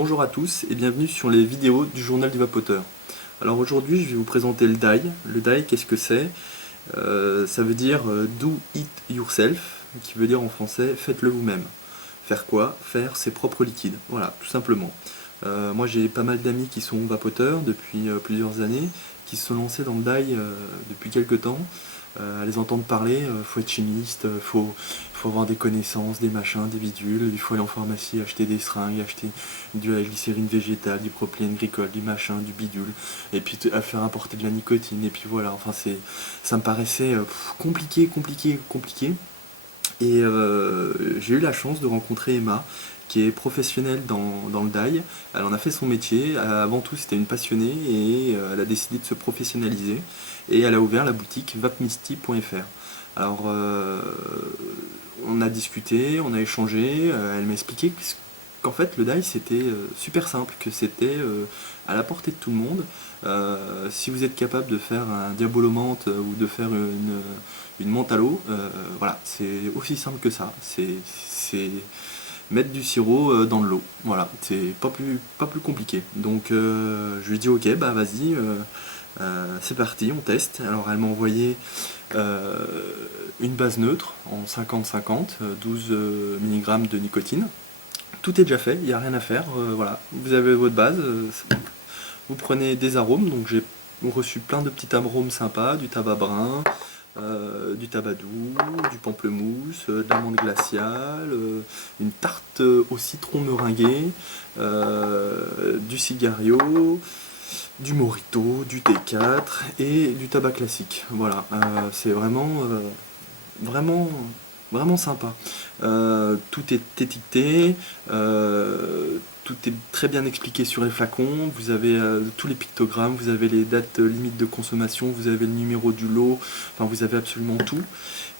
Bonjour à tous et bienvenue sur les vidéos du journal du vapoteur. Alors aujourd'hui je vais vous présenter le dye. Le dye, qu'est-ce que c'est? Ça veut dire do it yourself, qui veut dire en français faites-le vous-même. Faire quoi? Faire ses propres liquides, voilà, tout simplement. Moi j'ai pas mal d'amis qui sont vapoteurs depuis plusieurs années, qui se sont lancés dans le dye depuis quelques temps. À les entendre parler, faut être chimiste, faut avoir des connaissances, des machins, des bidules, il faut aller en pharmacie, acheter des seringues, acheter de la glycérine végétale, du propylène glycol, du machin, du bidule, et puis à faire apporter de la nicotine, et puis voilà, enfin ça me paraissait compliqué. Et j'ai eu la chance de rencontrer Emma, qui est professionnelle dans le dye. Elle en a fait son métier. Avant tout, c'était une passionnée et elle a décidé de se professionnaliser. Et elle a ouvert la boutique vapmisty.fr. Alors, on a discuté, on a échangé. Elle m'a expliqué qu'en fait, le dye, c'était super simple, que c'était à la portée de tout le monde. Si vous êtes capable de faire un diabolomante ou de faire une menthe à l'eau, voilà, c'est aussi simple que ça. C'est mettre du sirop dans de l'eau. Voilà, c'est pas plus compliqué. Donc je lui ai dit ok, bah vas-y, c'est parti, on teste. Alors elle m'a envoyé une base neutre en 50-50, 12 mg de nicotine. Tout est déjà fait, il n'y a rien à faire. Voilà, vous avez votre base. Vous prenez des arômes, donc j'ai reçu plein de petits arômes sympas, du tabac brun, du tabac doux, du pamplemousse, de l'amande glaciale, une tarte au citron meringué, du cigario, du mojito, du T4 et du tabac classique. Voilà, c'est vraiment, vraiment sympa. Tout est étiqueté, tout est très bien expliqué sur les flacons, vous avez tous les pictogrammes, vous avez les dates limites de consommation, vous avez le numéro du lot, enfin vous avez absolument tout.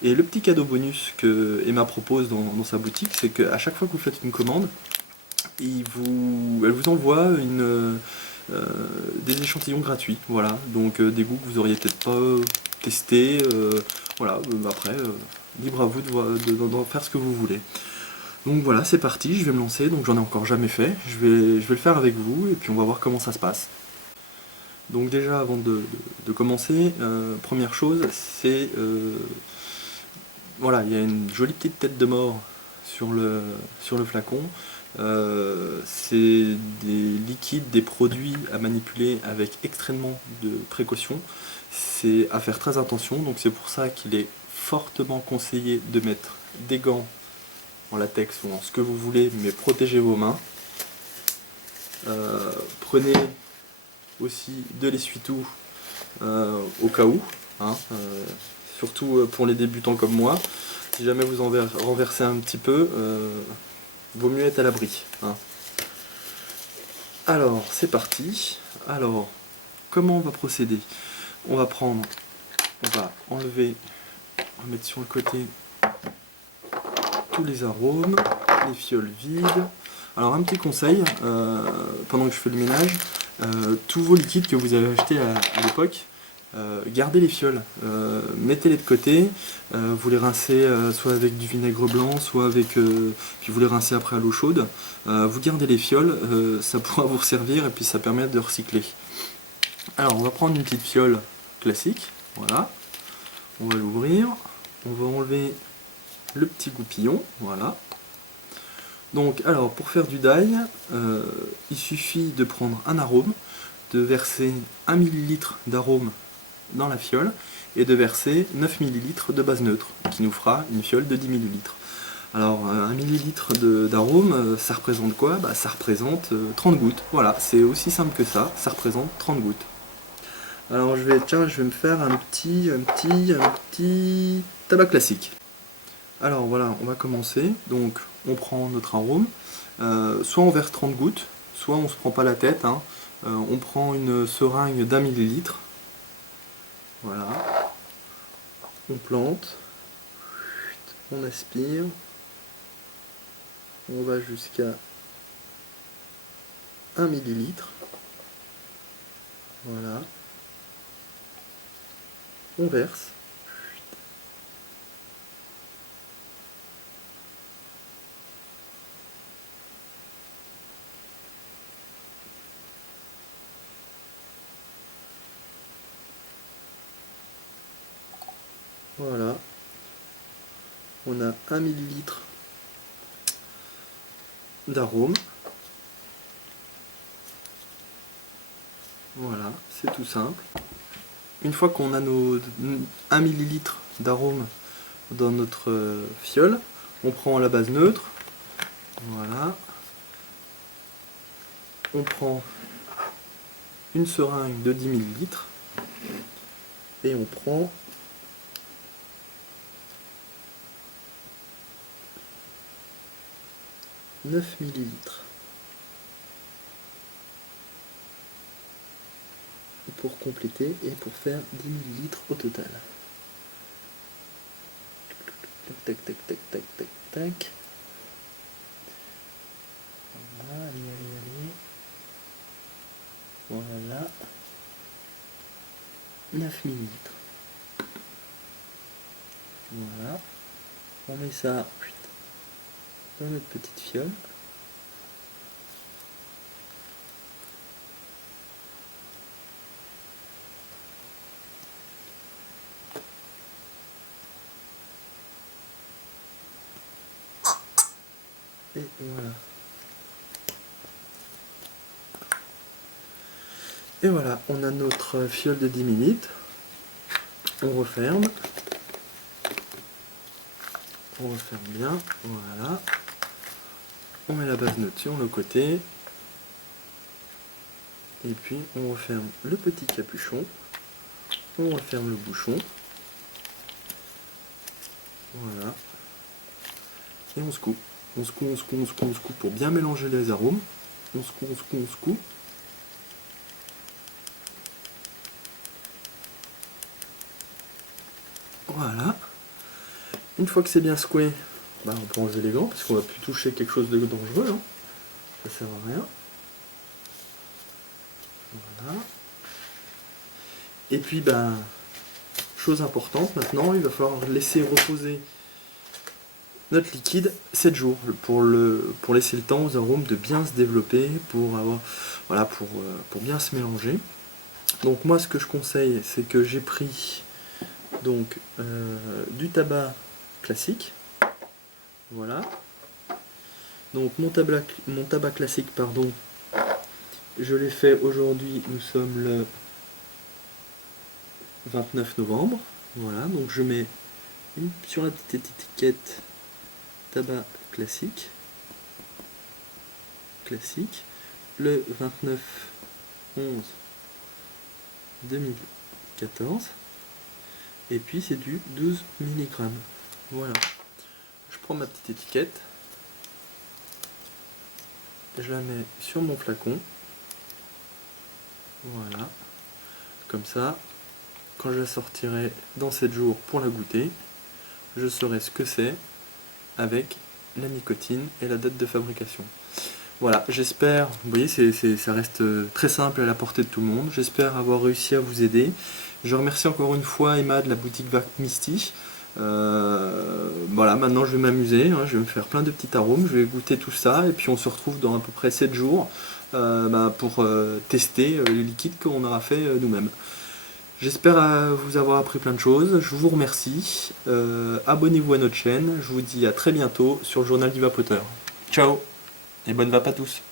Et le petit cadeau bonus que Emma propose dans sa boutique, c'est qu'à chaque fois que vous faites une commande, elle vous envoie des échantillons gratuits, voilà, donc des goûts que vous auriez peut-être pas testés, voilà, après, libre à vous d'en faire ce que vous voulez. Donc voilà, c'est parti, je vais me lancer, donc j'en ai encore jamais fait, je vais le faire avec vous, et puis on va voir comment ça se passe. Donc déjà, avant de commencer, première chose, c'est, voilà, il y a une jolie petite tête de mort sur le flacon. C'est des liquides, des produits à manipuler avec extrêmement de précaution. C'est à faire très attention, donc c'est pour ça qu'il est fortement conseillé de mettre des gants en latex ou en ce que vous voulez, mais protégez vos mains. Prenez aussi de l'essuie-tout au cas où, hein, surtout pour les débutants comme moi. Si jamais vous en renversez un petit peu, vaut mieux être à l'abri, hein. Alors, c'est parti. Alors, comment on va procéder? On va enlever, on va mettre sur le côté tous les arômes, les fioles vides. Alors, un petit conseil, pendant que je fais le ménage, tous vos liquides que vous avez achetés à l'époque, gardez les fioles, mettez-les de côté, vous les rincez soit avec du vinaigre blanc, soit avec, puis vous les rincez après à l'eau chaude. Vous gardez les fioles, ça pourra vous servir et puis ça permet de recycler. Alors on va prendre une petite fiole classique, voilà, on va l'ouvrir, on va enlever le petit goupillon, voilà. Donc alors pour faire du dye, il suffit de prendre un arôme, de verser 1 ml d'arôme dans la fiole et de verser 9 ml de base neutre, qui nous fera une fiole de 10 ml. Alors 1 ml d'arôme, ça représente quoi? Bah, ça représente 30 gouttes, voilà, c'est aussi simple que ça représente 30 gouttes. Alors je vais me faire un petit tabac classique. Alors voilà, on va commencer, donc on prend notre arôme, soit on verse 30 gouttes, soit on se prend pas la tête, hein. On prend une seringue d'1 millilitre. Voilà, on plante, on aspire, on va jusqu'à 1 millilitre, voilà, on verse, Voilà. On a 1 millilitre d'arôme. Voilà, c'est tout simple. Une fois qu'on a nos 1 millilitre d'arôme dans notre fiole, on prend la base neutre. Voilà. On prend une seringue de 10 millilitres et on prend 9 millilitres pour compléter et pour faire 10 millilitres au total. Tac, tac, tac, tac, tac, tac. Voilà, allez. Voilà. 9 millilitres. Voilà. On met ça dans notre petite fiole. Et voilà. Et voilà, on a notre fiole de 10 millilitres. On referme. On referme bien. Voilà. On met la base neutre sur le côté. Et puis on referme le petit capuchon. On referme le bouchon. Voilà. Et on secoue. On secoue pour bien mélanger les arômes. On secoue. Voilà. Une fois que c'est bien secoué, on peut enlever les gants parce qu'on va plus toucher quelque chose de dangereux. Hein. Ça sert à rien. Voilà. Et puis, chose importante maintenant, il va falloir laisser reposer notre liquide 7 jours pour laisser le temps aux arômes de bien se développer, pour bien se mélanger. Donc moi, ce que je conseille, c'est que j'ai pris donc du tabac classique. Voilà. Donc mon tabac classique, pardon, je l'ai fait aujourd'hui, nous sommes le 29 novembre. Voilà, donc je mets sur la petite étiquette tabac classique, le 29/11/2014, et puis c'est du 12 mg. Voilà, je prends ma petite étiquette, je la mets sur mon flacon, voilà, comme ça, quand je la sortirai dans 7 jours pour la goûter, je saurai ce que c'est avec la nicotine et la date de fabrication. Voilà, j'espère, vous voyez, ça reste très simple à la portée de tout le monde. J'espère avoir réussi à vous aider. Je remercie encore une fois Emma de la boutique Vac Misty. Voilà, maintenant je vais m'amuser, hein, je vais me faire plein de petits arômes, je vais goûter tout ça et puis on se retrouve dans à peu près 7 jours pour tester le liquide qu'on aura fait nous-mêmes. J'espère vous avoir appris plein de choses, je vous remercie, abonnez-vous à notre chaîne, je vous dis à très bientôt sur le journal du vapoteur. Ciao et bonne vape à tous.